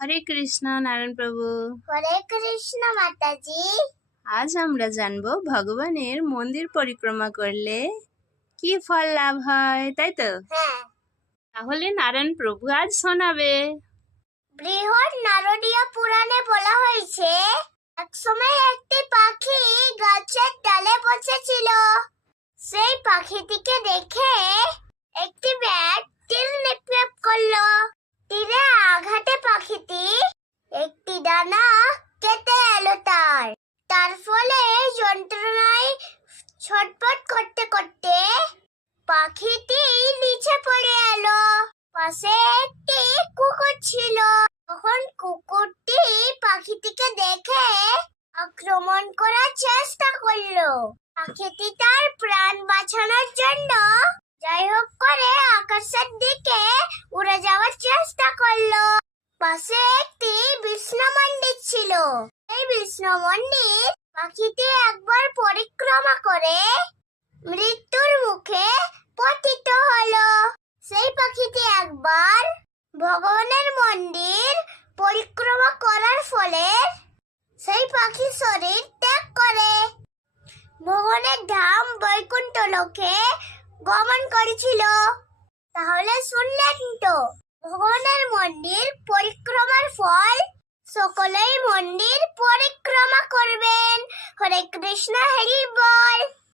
হরে কৃষ্ণ নারায়ণ প্রভু। হরে কৃষ্ণ মাতাজি। আজ আমরা জানবো ভগবানের মন্দির পরিক্রমা করলে কি ফল লাভ হয়, তাই তো? হ্যাঁ। তাহলে নারায়ণ প্রভু আজ শোনাবে। বৃহৎ নারদীয় পুরাণে বলা হয়েছে, একসময় একটি পাখি গাছের ডালে বসেছিল। সেই পাখিটিকে দেখে একটি ব্যাঙ তীর নিক্ষেপ করলো। তীরে আঘাতে পাখিটি একটি ডানা কেটে এলো তার ফলে যন্ত্রণায় ছটফট করতে করতে পাখিটি নিচে পড়ে এলো। পাশে একটি কুকুর ছিল। তখন কুকুরটি পাখিটিকে দেখে আক্রমণ করার চেষ্টা করলো। পাখিটি তার প্রাণ বাঁচানোর জন্য যাই হোক করে আকাশের দিকে উড়ে যাওয়ার চেষ্টা করলো। পাশে একটি বিষ্ণু মন্দির ছিল। এই বিষ্ণু মন্দির পাখিটি একবার পরিক্রমা করে মৃত্যুর মুখে পতিত হলো। সেই পাখিটি একবার ভগবানের মন্দির পরিক্রমা করার ফলে সেই পাখির শরীর ত্যাগ করে ভগবানের ধাম বৈকুণ্ঠ লোকে গমন করেছিল। তাহলে শুনলেন তো, ভগবানের মন্দির পরিক্রমার ফল। সকলেই মন্দির পরিক্রমা করবেন। হরে কৃষ্ণ, হরি বল।